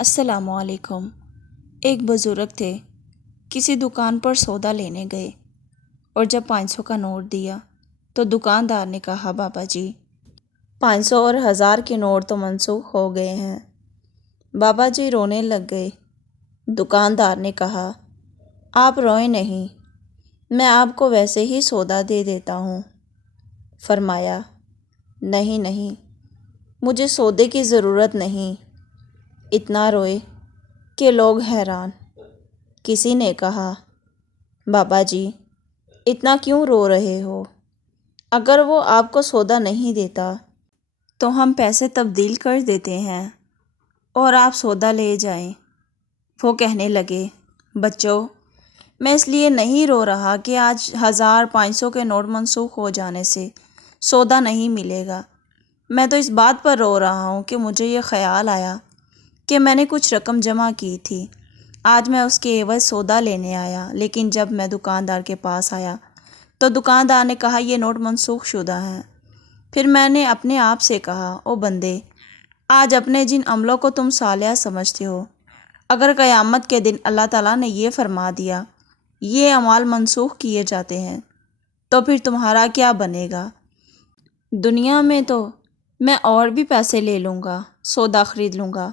السلام علیکم۔ ایک بزرگ تھے، کسی دکان پر سودا لینے گئے اور جب 500 کا نوٹ دیا تو دکاندار نے کہا، بابا جی 500 اور 1000 کے نوٹ تو منسوخ ہو گئے ہیں۔ بابا جی رونے لگ گئے۔ دکاندار نے کہا، آپ روئیں نہیں، میں آپ کو ویسے ہی سودا دے دیتا ہوں۔ فرمایا، نہیں، مجھے سودے کی ضرورت نہیں۔ اتنا روئے کہ لوگ حیران۔ کسی نے کہا، بابا جی اتنا کیوں رو رہے ہو؟ اگر وہ آپ کو سودا نہیں دیتا تو ہم پیسے تبدیل کر دیتے ہیں اور آپ سودا لے جائیں۔ وہ کہنے لگے، بچوں میں اس لیے نہیں رو رہا کہ آج 1000 500 کے نوٹ منسوخ ہو جانے سے سودا نہیں ملے گا۔ میں تو اس بات پر رو رہا ہوں کہ مجھے یہ خیال آیا کہ میں نے کچھ رقم جمع کی تھی، آج میں اس کے عوض سودا لینے آیا، لیکن جب میں دکاندار کے پاس آیا تو دکاندار نے کہا یہ نوٹ منسوخ شدہ ہیں۔ پھر میں نے اپنے آپ سے کہا، او بندے، آج اپنے جن عملوں کو تم صالح سمجھتے ہو، اگر قیامت کے دن اللہ تعالیٰ نے یہ فرما دیا یہ اعمال منسوخ کیے جاتے ہیں تو پھر تمہارا کیا بنے گا؟ دنیا میں تو میں اور بھی پیسے لے لوں گا، سودا خرید لوں گا،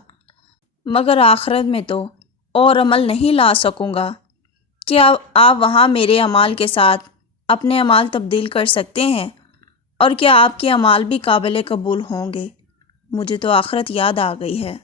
مگر آخرت میں تو اور عمل نہیں لا سکوں گا۔ کیا آپ وہاں میرے اعمال کے ساتھ اپنے اعمال تبدیل کر سکتے ہیں؟ اور کیا آپ کے اعمال بھی قابل قبول ہوں گے؟ مجھے تو آخرت یاد آ گئی ہے۔